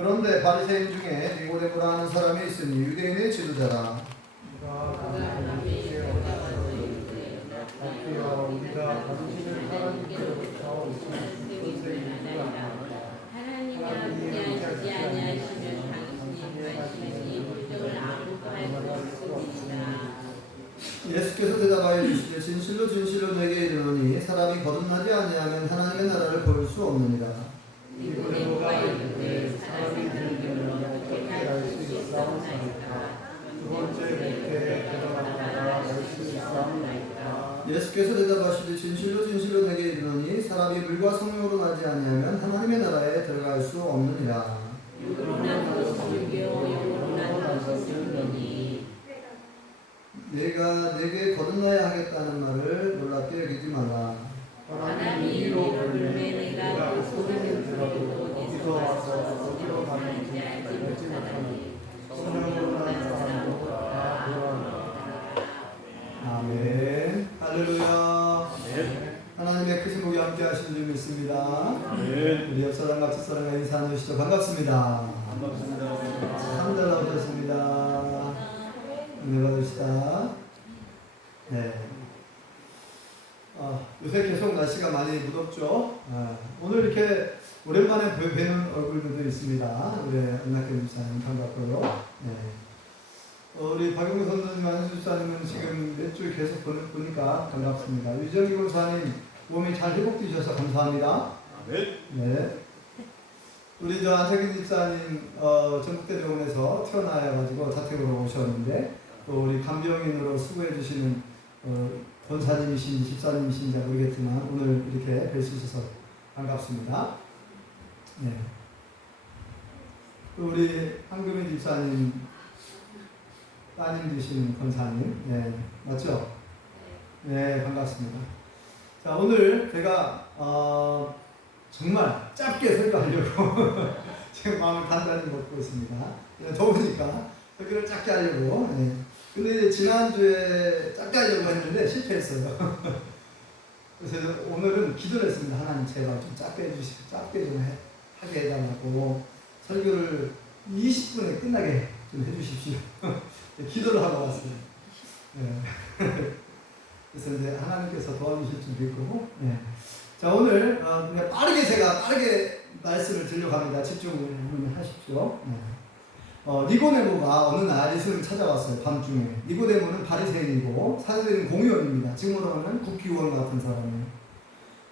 그런데 바리새인 중에 니고데모라 하는 사람이 있으니 유대인의 지도자라. 예수께서 대답하여 이르시되 진실로 진실로 내게 이르노니 사람이 거듭나지 아니하면 하나님의 나라를 볼 수 없느니라. 니고데모가 이르되 사람이 들기를 어떻게 알 수 있사옵나이까. 두 번째 묻되 들어가다가 알 수 있사옵나이까. 예수께서 대답하시되 진실로 진실로 내게 이르노니 사람이 물과 성령으로 나지 아니하면 하나님의 나라에 들어갈 수 없느니라. 육으로 난 것은 육이요 영으로 난 것은 영이니. 내가 내게 거듭나야 하겠다는 말을 놀랍게 여기지 마라. 하나님이 이르기를 내가 그 소리를 들어도 어디서 와서 어디로 가는지 알지 못하니 성령으로 난 사람도 다 그러하니라. 아멘. 할렐루야. 하나님의 크신 복이 함께 하시는 줄 믿습니다. 우리 옆사람 같이 사람과 인사하는 시죠. 반갑습니다. 참 잘 나오셨습니다. 은혜 받으시다. 네. 요새 계속 날씨가 많이 무덥죠. 오늘 이렇게 오랜만에 뵈는 얼굴들도 있습니다. 우리 은낙교 집사님 반갑고요. 네. 우리 박영우 선생님, 안수 집사님은 지금 몇 주 계속 보니까 반갑습니다. 유정기 권사님 몸이 잘 회복되셔서 감사합니다. 네. 우리 안태균 집사님 전북대병원에서 태어나가지고 자택으로 오셨는데 또 우리 간병인으로 수고해 주시는 권사님이신지 집사님이신지 모르겠지만 오늘 이렇게 뵐 수 있어서 반갑습니다. 네. 또 우리 한금희 집사님 따님 되시는 권사님, 네, 맞죠? 네, 반갑습니다. 자, 오늘 제가 정말 짧게 설교하려고 지금 마음을 단단히 먹고 있습니다. 더우니까 설교를 짧게 하려고. 네. 근데 이제 지난주에 짧게 하려고 했는데 실패했어요. 그래서 오늘은 기도를 했습니다. 하나님 제발 좀 짧게 해주시고 짧게 좀 하게 해달라고 설교를 20분에 끝나게 좀 해주십시오. 기도를 하고 왔어요. 네. 그래서 이제 하나님께서 도와주실 줄 믿고. 네. 자, 오늘 빠르게 말씀을 들려갑니다. 집중을 하십시오. 네. 니고데모가 어느 날 예수를 찾아왔어요. 밤중에. 니고데모는 바리새인이고 사도들은 공의원입니다. 지금으로는 국기원 같은 사람이에요.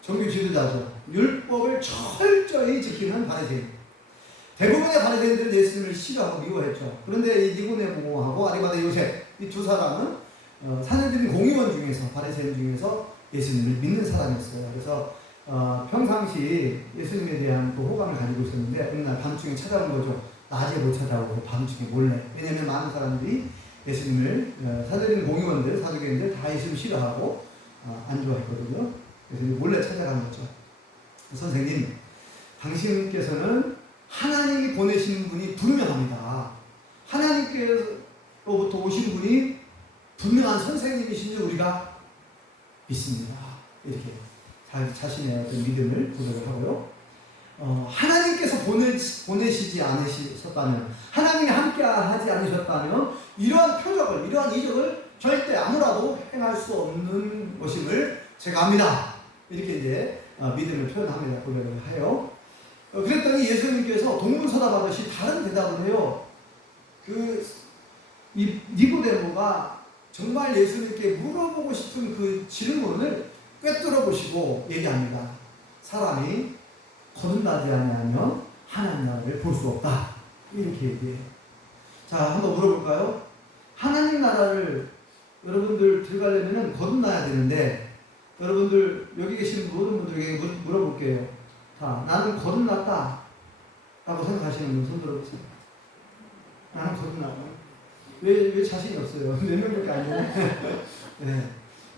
종교 지도자죠. 율법을 철저히 지키는 바리새인. 대부분의 바리새인들은 예수님을 싫어하고 미워했죠. 그런데 이 니고데모하고 아리마대 요셉 이 두 사람은 사도들은 공의원 중에서 바리새인 중에서 예수님을 믿는 사람이었어요. 그래서 평상시 예수님에 대한 그 호감을 가지고 있었는데 어느 날 밤중에 찾아온 거죠. 낮에 못 찾아오고 밤중에 몰래. 왜냐하면 많은 사람들이 예수님을 사도들은 공의원들, 사도계인들 다 예수님을 싫어하고 안 좋아했거든요. 그래서 몰래 찾아간 거죠. 선생님, 당신께서는 하나님이 보내신 분이 분명합니다. 하나님께로부터 오신 분이 분명한 선생님이신 줄 우리가 믿습니다. 이렇게 자신의 어떤 믿음을 고백을 하고요. 하나님께서 보내시지 않으셨다면, 하나님이 함께 하지 않으셨다면 이러한 표적을, 이러한 이적을 절대 아무라도 행할 수 없는 것임을 제가 압니다. 이렇게 이제 믿음을 표현합니다. 고백을 해요. 그랬더니 예수님께서 동문서답하듯이 다른 대답을 해요. 이 니고데모가 정말 예수님께 물어보고 싶은 그 질문을 꿰뚫어 보시고 얘기합니다. 사람이 거듭나지 아니하면 하나님 나라를 볼 수 없다. 이렇게 얘기해요. 자, 한번 물어볼까요? 하나님 나라를 여러분들 들어가려면 거듭나야 되는데, 여러분들 여기 계신 모든 분들에게 물어볼게요. 자, 나는 거듭났다 라고 생각하시는 분 손 들어보세요. 나는 거듭났다. 왜 자신이 없어요? 몇 명밖에 안 되네. 네.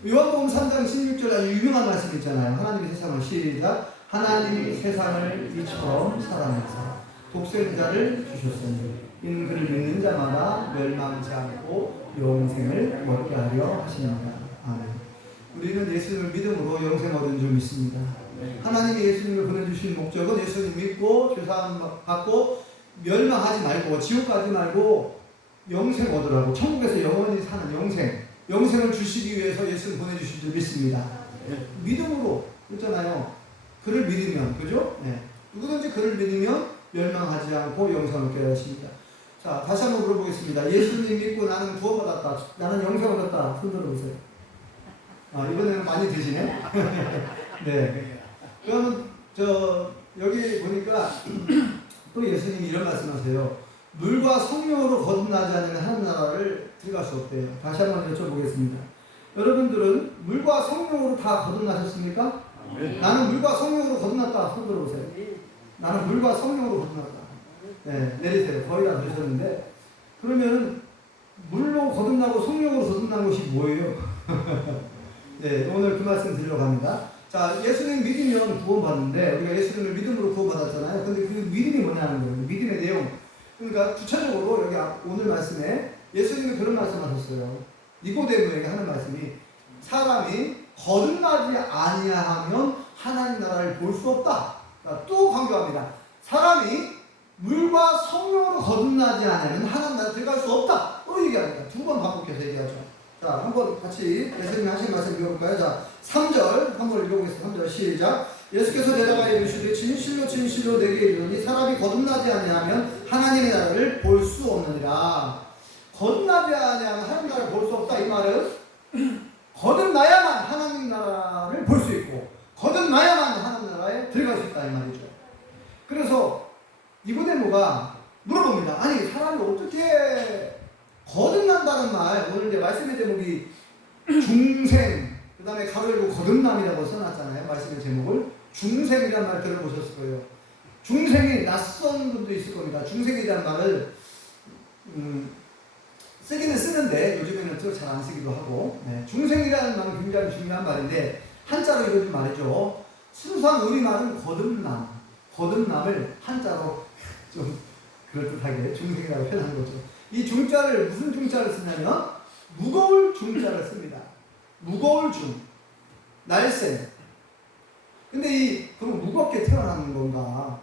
요한복음 3장 16절 아주 유명한 말씀 있잖아요. 하나님이 세상을 시작. 하나님이 세상을 이처럼 사랑해서 독생자를 주셨으니 이는 그를 믿는 자마다 멸망치 않고 영생을 얻게 하려 하십니다. 아멘. 우리는 예수님을 믿음으로 영생 얻은 줄 믿습니다. 하나님이 예수님을 보내주신 목적은 예수님 믿고 죄사함 받고 멸망하지 말고 지옥 가지 말고 영생 얻으라고 천국에서 영원히 사는 영생을 주시기 위해서 예수를 보내주신 줄 믿습니다. 믿음으로 그렇잖아요. 그를 믿으면 그죠? 네. 누구든지 그를 믿으면 멸망하지 않고 영생을 얻게 하십니다. 자, 다시 한번 물어보겠습니다. 예수님 믿고 나는 구원받았다. 나는 영생 얻었다. 손 들어보세요. 아, 이번에는 많이 드시네. 네. 그러면 여기 보니까 또 예수님이 이런 말씀하세요. 물과 성령으로 거듭나지 않으면 하나님 나라를 들어갈 수 없대요. 다시 한번 여쭤보겠습니다. 여러분들은 물과 성령으로 다 거듭나셨습니까? 네. 나는 물과 성령으로 거듭났다. 손 들어보세요. 나는 물과 성령으로 거듭났다. 네, 내리세요. 거의 다 들으셨는데 그러면 물로 거듭나고 성령으로 거듭난 것이 뭐예요? 네, 오늘 그 말씀 드리려고 합니다. 자, 예수님 믿으면 구원받는데 우리가 예수님을 믿음으로 구원받았잖아요. 근데 그 믿음이 뭐냐는 거예요. 믿음의 내용. 그러니까 구체적으로 여기 오늘 말씀에 예수님이 그런 말씀하셨어요. 니고데모에게 하는 말씀이 사람이 거듭나지 아니하면 하나님 나라를 볼 수 없다. 그러니까 또 강조합니다. 사람이 물과 성령으로 거듭나지 않으면 하나님 나라에 들어갈 수 없다. 또 얘기합니다. 두 번 반복해서 얘기하죠. 자, 한번 같이 예수님이 하신 말씀 읽어볼까요? 자, 3절 한번 읽어보겠습니다. 3절 시작. 예수께서 대답하여 이르시되 진실로 진실로 내게 이르노니 사람이 거듭나지 아니하면 하나님의 나라를 볼 수 없느니라. 거듭나지 아니하면 하나님 나라를 볼 수 없다. 이 말은 거듭나야만 하나님 나라를 볼 수 있고 거듭나야만 하나님 나라에 들어갈 수 있다. 이 말이죠. 그래서 니고데모가 물어봅니다. 아니 사람이 어떻게 거듭난다는 말, 오늘 이제 말씀의 제목이 중생, 그 다음에 가로 열고 거듭남이라고 써놨잖아요. 말씀의 제목을. 중생이라는 말 들어보셨을 거예요. 중생이 낯선 분도 있을 겁니다. 중생이라는 말을 쓰기는 쓰는데 요즘에는 또 잘 안 쓰기도 하고. 네. 중생이라는 말은 굉장히 중요한 말인데 한자로 이루어진 말이죠. 순수한 우리말은 거듭남, 거듭남을 한자로 좀 그럴듯하게 중생이라고 표현한 거죠. 이 중자를 무슨 중자를 쓰냐면 무거울 중자를 씁니다. 무거울 중, 날쌘. 근데 그럼 무겁게 태어나는 건가?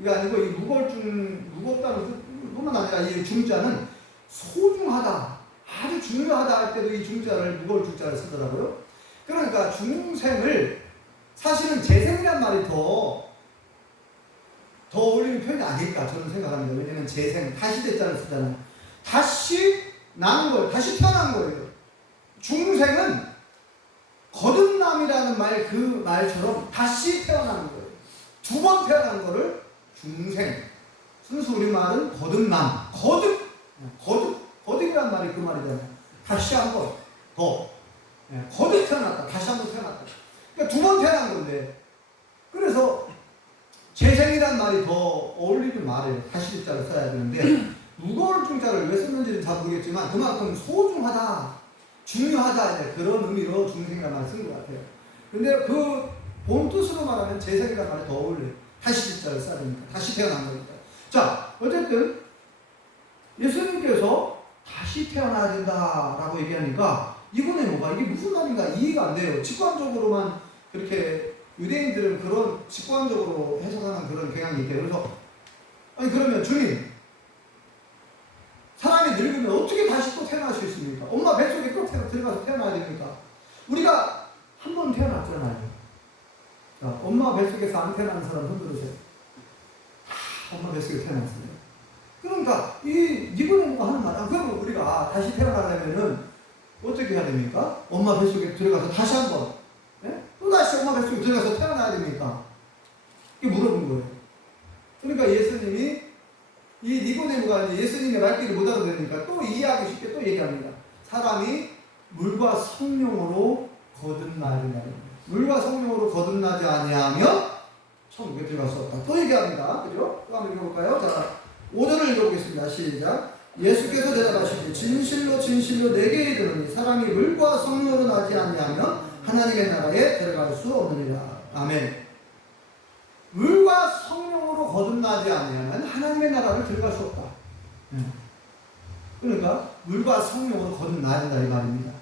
이게 아니고 이 무거울 중, 무겁다는 뿐만 아니라 이 중자는 소중하다, 아주 중요하다 할 때도 이 중자를 무거울 중자를 쓰더라고요. 그러니까 중생을 사실은 재생이란 말이 더 어울리는 표현이 아닐까 저는 생각합니다. 왜냐면 재생, 다시 대자를 쓰잖아요. 다시 나는 거예요. 다시 태어난 거예요. 중생은 거듭남이라는 말, 그 말처럼 다시 태어나는 거예요. 두 번 태어난 거를 중생. 순수 우리말은 거듭남. 거듭이란 말이 그 말이잖아요. 다시 한 번 더. 거듭 태어났다. 다시 한 번 태어났다. 그러니까 두 번 태어난 건데. 그래서 재생이란 말이 더 어울리는 말이에요. 다시 자를 써야 되는데 무거울 중자를 왜 썼는지는 잘 모르겠지만 그만큼 소중하다, 중요하다 그런 의미로 중생이라는 말을 쓴 것 같아요. 근데 그 본 뜻으로 말하면 재생이라는 말이 더 어울려요. 다시 자를 써야 되니까. 다시 태어난 거니까. 자, 어쨌든 예수님께서 다시 태어나야 된다라고 얘기하니까 이번에 이게 무슨 말인가 이해가 안 돼요. 직관적으로만 그렇게 유대인들은 그런 직관적으로 해석하는 그런 경향이 있대요. 그래서 아니 그러면 주님, 사람이 늙으면 어떻게 다시 또 태어날 수 있습니까? 엄마 뱃속에 또 들어가서 태어나야 됩니까? 우리가 한 번 태어났잖아요. 자, 엄마 뱃속에서 안 태어난 사람 손 들으세요. 엄마 뱃속에 태어났어요. 그러니까 이 니고데모가 하는 말, 그럼 우리가 다시 태어나려면은 어떻게 해야 됩니까? 엄마 뱃속에 들어가서 다시 한 번, 또 다시 엄마 뱃속에 들어가서 태어나야 됩니까? 이게 물어본 거예요. 그러니까 예수님이 이 니고데모가 예수님의 말귀를 못 알아들으니까 또 이해하기 쉽게 또 얘기합니다. 사람이 물과 성령으로 거듭나야 된다. 물과 성령으로 거듭나지 아니하면 천국에 들어갈 수 없다. 또 얘기합니다. 그죠? 또 한번 읽어볼까요? 자, 5절을 읽어보겠습니다. 시작. 예수께서 대답하시되 진실로 진실로 내게 이르노니 사람이 물과 성령으로 나지 아니하면 하나님의 나라에 들어갈 수 없느니라. 아멘. 물과 성령으로 거듭나지 아니하면 하나님의 나라를 들어갈 수 없다. 그러니까 물과 성령으로 거듭나야 된다 이 말입니다.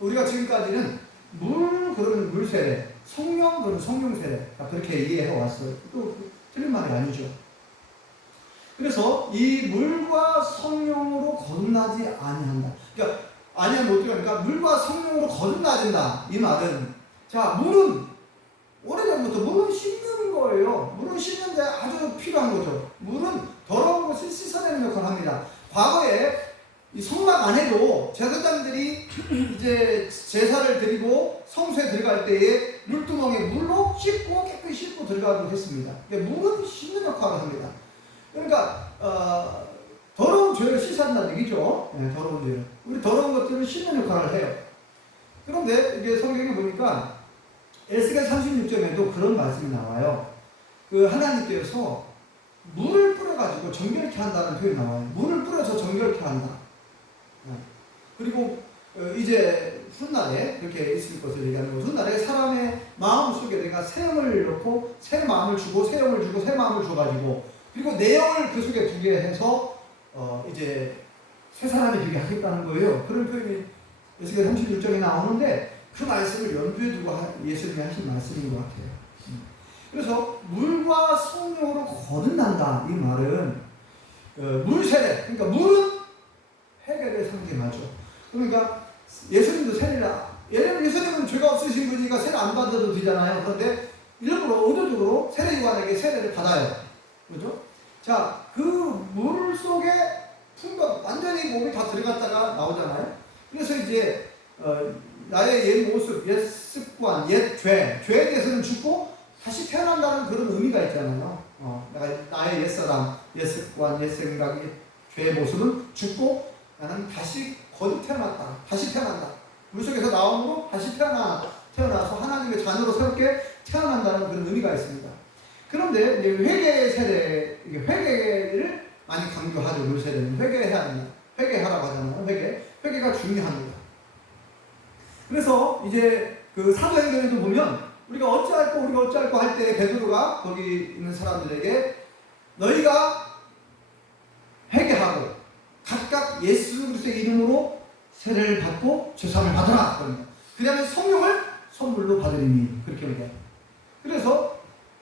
우리가 지금까지는 물 그러면 물 세례, 성령 그러면 성령 세례 그렇게 이해해 왔어요. 또 틀린 말이 아니죠. 그래서 이 물과 성령으로 거듭나지 아니한다. 그러니까 아니하면 어떻게 합니까? 물과 성령으로 거듭나야 된다. 이 말은 자 물은 오래전부터 물은 씻는 거예요. 물은 씻는데 아주 필요한 거죠. 물은 더러운 것을 씻어내는 역할을 합니다. 과거에 이 성막 안에도 제사장들이 이제 제사를 드리고 성소에 들어갈 때에 물두멍에 물로 씻고 깨끗이 씻고 들어가도록 했습니다. 물은 씻는 역할을 합니다. 그러니까 더러운 죄를 씻어낸다는 얘기죠. 네, 더러운 죄. 우리 더러운 것들을 씻는 역할을 해요. 그런데 이게 성경에 보니까 에스겔 36장에도 그런 말씀이 나와요. 그 하나님께서 물을 뿌려가지고 정결케 한다는 표현이 나와요. 물을 뿌려서 정결케 한다. 그리고 이제 훗날에 그렇게 있을 것을 얘기하는 거죠. 훗날에 사람의 마음 속에 내가 새 영을 넣고 새 마음을 주고 새 영을 주고 새 마음을 줘가지고 그리고 내 영을 그 속에 두게 해서 이제 새 사람이 되게 하겠다는 거예요. 그런 표현이 에스겔 36장에 나오는데 그 말씀을 연주에 두고 예수님이 하신 말씀인 것 같아요. 그래서 물과 성령으로 거듭난다 이 말은 물세례, 그러니까 물은 회개를 상징하죠. 그러니까 예수님도 세례를 예수님은 죄가 없으신 분이니까 세례 안 받아도 되잖아요. 그런데 일부러 의도적으로 세례요한에게 세례를 받아요. 그렇죠? 자, 그 물 속에 풍덩 완전히 몸이 다 들어갔다가 나오잖아요. 그래서 이제 나의 옛 모습, 옛 습관, 옛 죄에 대해서는 죽고 다시 태어난다는 그런 의미가 있잖아요. 내가 나의 옛사람, 옛 습관, 옛 생각, 옛 죄의 모습은 죽고 나는 다시 거듭 태어났다. 다시 태어난다. 물속에서 나오므로 다시 태어나서 하나님의 자녀로 새롭게 태어난다는 그런 의미가 있습니다. 그런데 이제 회개의 세례, 회개를 많이 강조하죠. 물세례는 회개해야 합니다. 회개하라고 하잖아요. 회개가 중요합니다. 그래서 이제 그 사도행전에도 보면 우리가 어찌할 거 할 때 베드로가 거기 있는 사람들에게 너희가 회개하고 각각 예수 그리스도의 이름으로 세례를 받고 죄사함을 받으라. 그러면 성령을 선물로 받으리니 그렇게 얘기해요. 그래서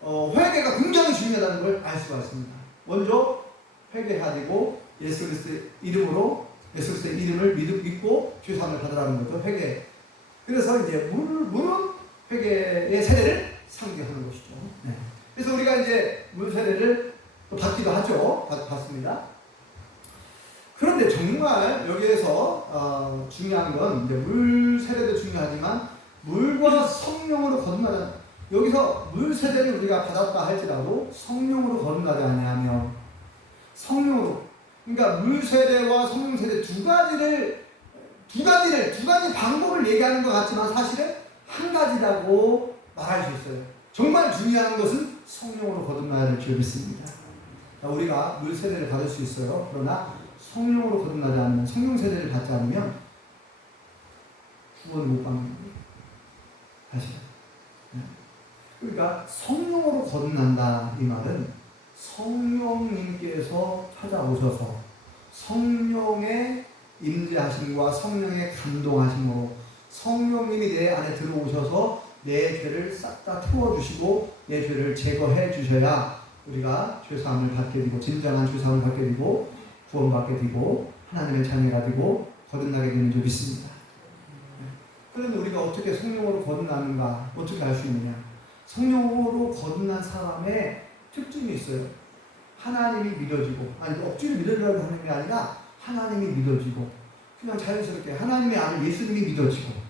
회개가 굉장히 중요하다는 걸 알 수가 있습니다. 먼저 회개하고 예수 그리스도의 이름으로 예수 그리스도의 이름을 믿고 죄사함을 받으라는 거죠. 회개. 그래서 이제 물은 회개의 세례를 상징하는 것이죠. 네. 그래서 우리가 이제 물 세례를 또 받기도 하죠. 받습니다. 그런데 정말 여기에서 중요한 건 이제 물 세례도 중요하지만 물과 성령으로 거듭나는 여기서 물 세례를 우리가 받았다 할지라도 성령으로 거듭나지 아니하면 성령으로 그러니까 물 세례와 성령 세례 두 가지 방법을 얘기하는 것 같지만 사실은 한 가지라고 말할 수 있어요. 정말 중요한 것은 성령으로 거듭나야 될 줄 믿습니다. 우리가 물 세례를 받을 수 있어요. 그러나 성령으로 거듭나지 않으면 성령 세례를 받지 않으면 구원을 못 받는 거예요. 다시. 그러니까 성령으로 거듭난다 이 말은 성령님께서 찾아오셔서 성령의 임재하심과 성령의 감동하심으로 성령님이 내 안에 들어오셔서 내 죄를 싹 다 태워주시고 내 죄를 제거해 주셔야 우리가 죄사함을 받게 되고 진정한 죄사함을 받게 되고 구원받게 되고 하나님의 자녀가 되고 거듭나게 되는 줄 믿습니다. 그런데 우리가 어떻게 성령으로 거듭나는가 어떻게 알 수 있느냐? 성령으로 거듭난 사람의 특징이 있어요. 하나님이 믿어지고 아니 억지로 믿으려고 하는 게 아니라 하나님이 믿어지고 그냥 자연스럽게 하나님의 아들 예수님이 믿어지고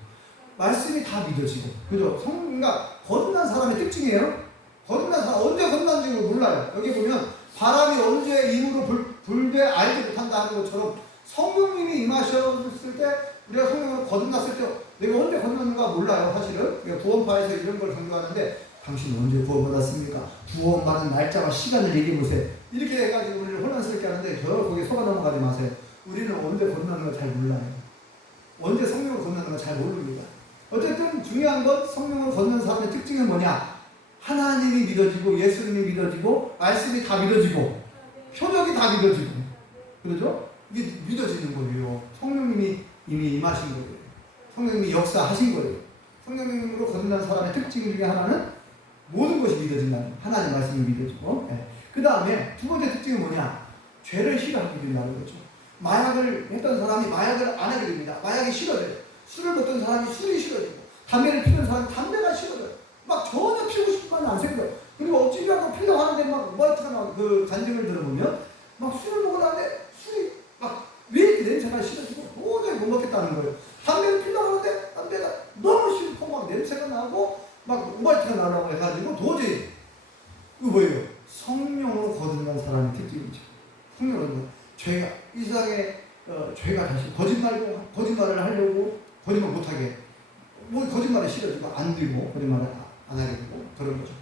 말씀이 다 믿어지고 그죠? 그러니까 거듭난 사람의 특징이에요. 거듭난 사람 언제 거듭난지 몰라요. 여기 보면 바람이 언제 임으로 불되 알지 못한다 하는 것처럼 성령님이 임하셨을 때 우리가 성령으로 거듭났을 때 내가 언제 거듭났는가 몰라요. 사실은 구원파에서 이런 걸 강조하는데 당신 언제 구원받았습니까? 구원받은 날짜와 시간을 얘기해보세요. 이렇게 해가지고 우리를 혼란스럽게 하는데 저 거기에 속아 넘어가지 마세요. 우리는 언제 거듭나는 걸 잘 몰라요. 언제 성령으로 거듭나는 걸 잘 모릅니다. 어쨌든 중요한 건 성령으로 거듭난 사람의 특징은 뭐냐? 하나님이 믿어지고 예수님이 믿어지고 말씀이 다 믿어지고 표적이 다 믿어지고 그러죠? 이게 믿어지는 거예요. 성령님이 이미 임하신 거예요. 성령님이 역사하신 거예요. 성령님으로 거듭난 사람의 특징 중에 하나는 모든 것이 믿어진다는 하나님 말씀이 믿어지고 그 다음에 두 번째 특징은 뭐냐? 죄를 싫어하게 된다는 거죠. 마약을 했던 사람이 마약을 안 하게 됩니다. 마약이 싫어져요. 술을 먹던 사람이 술이 싫어지고, 담배를 피우는 사람이 담배가 싫어져요. 막 전혀 피우고 싶은 마음이 안 생겨요. 그리고 억지로 피려고 하는데 막 멀티가 나오고, 그 간증을 들어보면 막 술을 먹으려는데 술이 막 왜 이렇게 냄새가 싫어지고 도저히 못 먹겠다는 거예요. 담배를 피려고 하는데 담배가 너무 싫고 막 냄새가 나고 막 우발티가 나려고 해가지고 도저히, 이거 뭐예요? 성령으로 거듭난 사람의 특징이죠. 성령으로 죄가, 이 세상에 죄가 다시 거짓말을 하려고 거짓말 못하게, 뭐 거짓말이 싫어지고 안 되고 거짓말을 안 하게 되고 그런 거죠.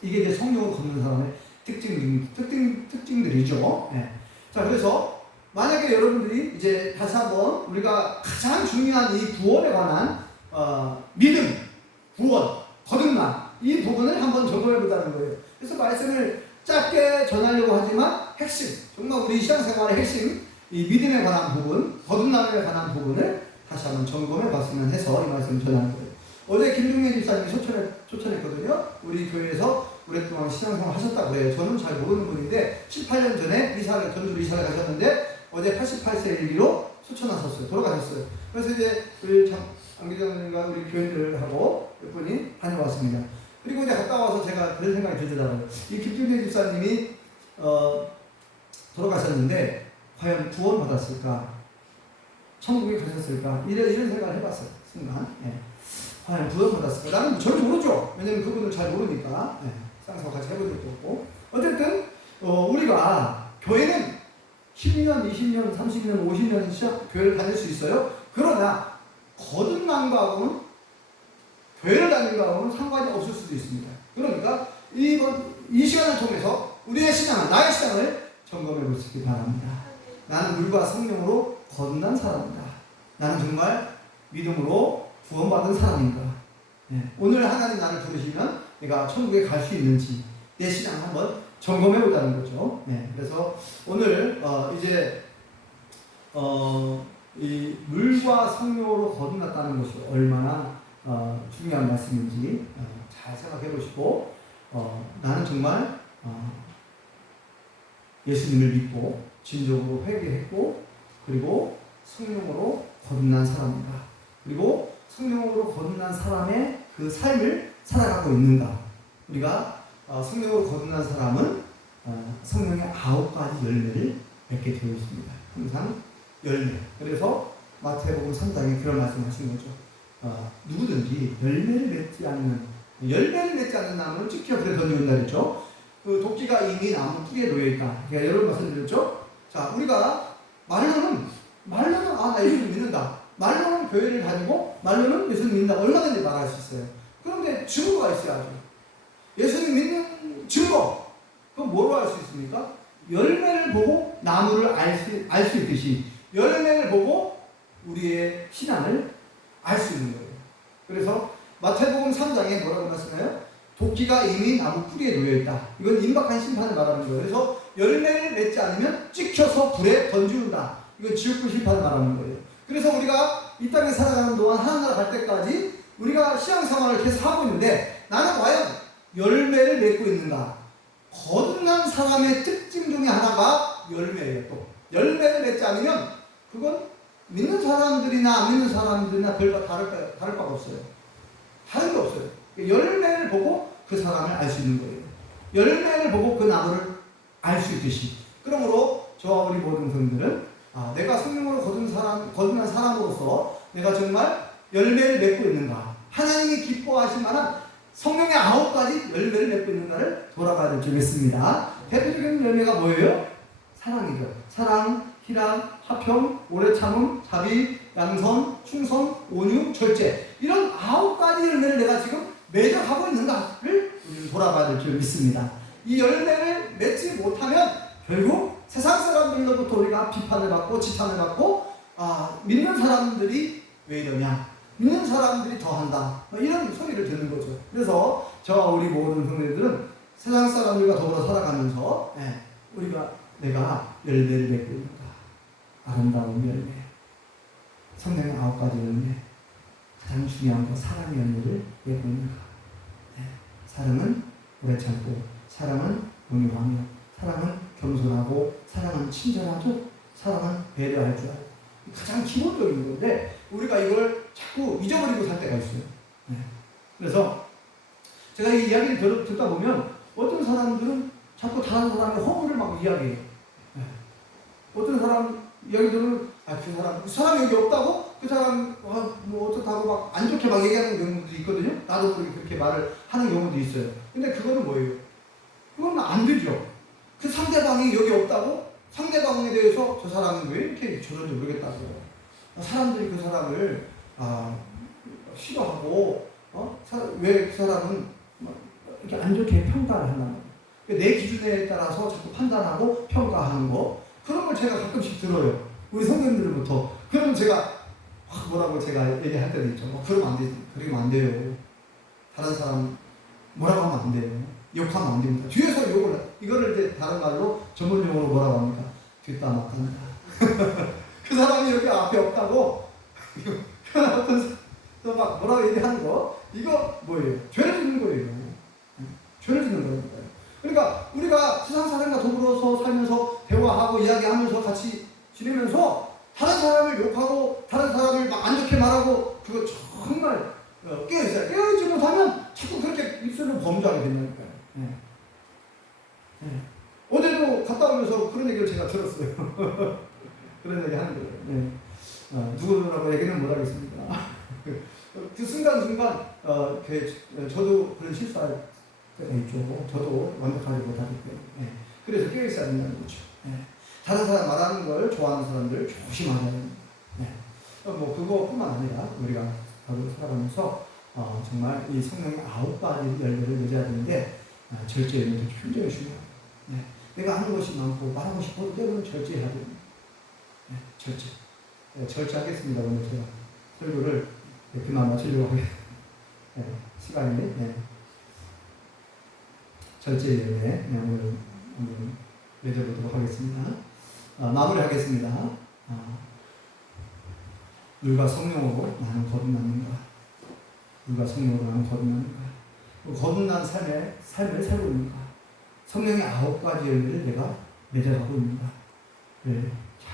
이게 이제 성령으로 걷는 사람의 특징들이죠. 네. 자, 그래서 만약에 여러분들이 이제 다시 한번 우리가 가장 중요한 이 구원에 관한 믿음, 구원, 거듭남, 이 부분을 한번 점검해 보자는 거예요. 그래서 말씀을 짧게 전하려고 하지만 핵심, 정말 우리 신앙생활의 핵심, 이 믿음에 관한 부분, 거듭남에 관한 부분을 다시 한번 점검해 봤으면 해서 이 말씀을 전하는 거예요. 어제 김중래 집사님이 초청했거든요. 우리 교회에서 오랫동안 신앙생활 하셨다고 그래요. 저는 잘 모르는 분인데 7, 8년 전에 전주로 이사를 가셨는데 어제 88세 일기로 초청하셨어요. 돌아가셨어요. 그래서 이제 우리 안 기자님과 우리 교인들하고 몇 분이 다녀왔습니다. 그리고 이제 갔다 와서 제가 그런 생각이 들더라고요. 이 김중래 집사님이 돌아가셨는데 과연 구원 받았을까? 천국에 가셨을까? 이런 생각을 해봤어요. 순간. 네. 과연 구원 받았을까? 나는 전혀 모르죠. 왜냐면 그분을 잘 모르니까. 네. 쌍서 같이 해본 적도 없고. 어쨌든 우리가 교회는 10년, 20년, 30년, 50년 교회를 다닐 수 있어요. 그러나 거듭남과는 교회를 다니는 거하고는 상관이 없을 수도 있습니다. 그러니까 이 시간을 통해서 우리의 신앙을, 나의 신앙을 점검해 보시기 바랍니다. 나는 물과 성령으로 거듭난 사람이다. 나는 정말 믿음으로 구원받은 사람인가. 네. 오늘 하나님 나를 부르시면 내가 천국에 갈 수 있는지 내 신앙을 한번 점검해 보자는 거죠. 네. 그래서 오늘 이제 이 물과 성령으로 거듭났다는 것이 얼마나 중요한 말씀인지 잘 생각해 보시고 나는 정말 예수님을 믿고 진정으로 회개했고 그리고 성령으로 거듭난 사람인가, 그리고 성령으로 거듭난 사람의 그 삶을 살아가고 있는가. 우리가 성령으로 거듭난 사람은 성령의 9가지 열매를 맺게 되어 있습니다. 항상 열매. 그래서 마태복음 3장에 그런 말씀하신 거죠. 누구든지 열매를 맺지 않는 나무를 찍혀 불에 던져온다 그랬죠. 그 도끼가 이미 나무 뿌리에 놓여 있다. 제가 여러 번 말씀드렸죠. 자, 우리가 말로는 나 예수님 믿는다. 말로는 교회를 다니고 말로는 예수님 믿는다. 얼마든지 말할 수 있어요. 그런데 증거가 있어야죠. 예수님 믿는 증거. 그럼 뭐로 알 수 있습니까? 열매를 보고 나무를 알 수 있듯이 열매를 보고 우리의 신앙을 알 수 있는 거예요. 그래서 마태복음 3장에 뭐라고 말씀하나요? 도끼가 이미 나무 뿌리에 놓여있다. 이건 임박한 심판을 말하는 거예요. 그래서 열매를 맺지 않으면 찍혀서 불에 던지운다. 이건 지옥불 심판을 말하는 거예요. 그래서 우리가 이 땅에 살아가는 동안 하나님 나라 갈 때까지 우리가 신앙생활을 계속 하고 있는데 나는 과연 열매를 맺고 있는가? 거듭난 사람의 특징 중에 하나가 열매예요. 또 열매를 맺지 않으면 그건 믿는 사람들이나 안 믿는 사람들이나 별과 다를 바가 없어요. 다른 게 없어요. 열매를 보고 그 사람을 알 수 있는 거예요. 열매를 보고 그 나무를 알 수 있듯이. 그러므로 저와 우리 모든 성들은 내가 성령으로 거듭난 사람으로서 내가 정말 열매를 맺고 있는가, 하나님이 기뻐하실 만한 성령의 9가지 열매를 맺고 있는가를 돌아봐야 될 줄 믿습니다. 대표적인 열매가 뭐예요? 사랑이죠. 사랑, 희랑, 화평, 오래 참음, 자비, 양선, 충성, 온유, 절제. 이런 9가지 열매를 내가 지금 맺어가고 있는가를 우리는 돌아봐야 될 줄 믿습니다. 이 열매를 맺지 못하면 결국 세상 사람들로부터 우리가 비판을 받고 지탄을 받고 믿는 사람들이 왜 이러냐, 믿는 사람들이 더한다, 이런 소리를 듣는 거죠. 그래서 저와 우리 모든 성도들은 세상 사람들과 더불어 살아가면서 내가 열매를 맺고 있는가. 아름다운 열매, 성령의 9가지 열매, 가장 중요한 거 사랑의 열매를 맺고 있는가. 사랑은 오래 참고, 사랑은 온유하며, 사랑은 겸손하고 사랑은 친절하고 사랑은 배려할 줄 알고 가장 기본적인 건데 우리가 이걸 자꾸 잊어버리고 살 때가 있어요. 네. 그래서 제가 이 이야기를 듣다 보면 어떤 사람들은 자꾸 다른 사람의 허물을 막 이야기해요. 네. 어떤 사람 이야기들은 그 사람이 여기 없다고? 그 사람 뭐 어떻다고 막 안 좋게 막 얘기하는 경우도 있거든요. 나도 그렇게 말을 하는 경우도 있어요. 근데 그거는 뭐예요? 그건 안 되죠. 그 상대방이 여기 없다고? 상대방에 대해서 저 사람은 왜 이렇게 저런지 모르겠다고요. 사람들이 그 사람을 싫어하고 왜 그 사람은 이렇게 안 좋게 평가를 한다는 거예요. 내 기준에 따라서 자꾸 판단하고 평가하는 거 그런 걸 제가 가끔씩 들어요. 우리 성도님들부터. 그러면 제가 뭐라고 제가 얘기할 때도 있죠. 그러면 안 돼. 그러면 안 돼요. 다른 사람 뭐라고 하면 안 돼요. 욕하면 안 됩니다. 뒤에서 욕을 이거를 이제 다른 말로 전문용어로 뭐라고 합니까? 뒷담화한다. 그 사람이 여기 앞에 없다고 어떤 막 뭐라고 얘기하는 거 이거 뭐예요? 죄를 짓는 거예요. 죄를 짓는 거니까요. 그러니까 우리가 세상 사람과 더불어서 살면서 대화하고 이야기하면서 같이 지내면서 다른 사람을 욕하고 다른 사람을 막 안 좋게 말하고 그거 정말 깨어있어요. 깨어있지 못하면 자꾸 그렇게 입술을 범죄하게 된다니까요. 네. 네. 어제도 갔다 오면서 그런 얘기를 제가 들었어요. 그런 얘기 하는 거예요. 네. 누구라고 얘기는 못하겠습니다. 그 순간순간 저도 그런 실수할 때가 있죠. 저도 완벽하지 못하기 때문에. 네. 그래서 깨어있어야 된다는 거죠. 네. 다른 사람 말하는 걸 좋아하는 사람들 조심하야 됩니다. 네. 뭐 그거뿐만 아니라 우리가 살아가면서 정말 이 성령의 9가지 열매를 맺어야 되는데 절제 열매도 굉장히 중요합니다. 네. 내가 하는 것이 많고 말하고 싶어도 때로는 절제해야 됩니다. 네. 절제. 네. 절제하겠습니다. 오늘 제가 설교를 그만 마치려고 하겠습니다. 네. 시간이 네. 절제 열매 오늘 맺어보도록 하겠습니다. 마무리하겠습니다. 물과 성령으로 나는 거듭났는가? 물과 성령으로 나는 거듭났는가? 거듭난 삶을 살고 있는가? 성령의 9가지 열매를 내가 맺어가고 있는가? 네. 잘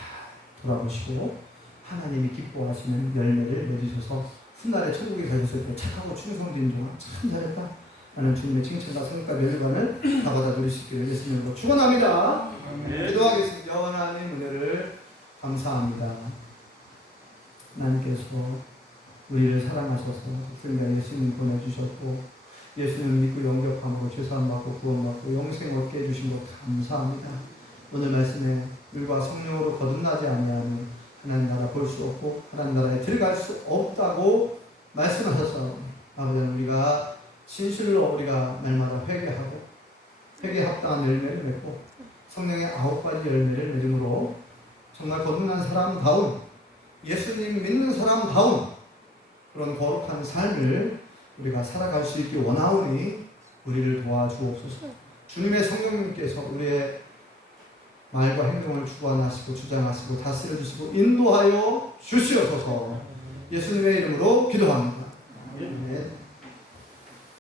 돌아보시고 하나님이 기뻐하시는 열매를 맺으셔서 훗날에 천국에 가셨을 때 착하고 충성된 동안 참 잘했다. 나는 주님의 칭찬과 성과 멸관을 다 받아 누리시기를 예수님으로 축원합니다. 기도하겠습니다. 하나님 은혜를 감사합니다. 하나님께서 우리를 사랑하셔서 그러니까 예수님 보내주셨고 예수님 믿고 영접하고 죄사함 받고 구원받고 영생 얻게 해주신 것 감사합니다. 오늘 말씀에 물과 성령으로 거듭나지 아니하면 하나님 나라 볼 수 없고 하나님 나라에 들어갈 수 없다고 말씀하셔서 아버지는 우리가 진실로 우리가 날마다 회개하고 회개에 합당한 열매를 맺고 성령의 9가지 열매를 맺음으로 정말 거듭난 사람다운 예수님 믿는 사람다운 그런 거룩한 삶을 우리가 살아갈 수 있기 원하오니 우리를 도와주옵소서. 주님의 성령님께서 우리의 말과 행동을 주관하시고 주장하시고 다스려 주시고 인도하여 주시옵소서. 예수님의 이름으로 기도합니다. 아멘.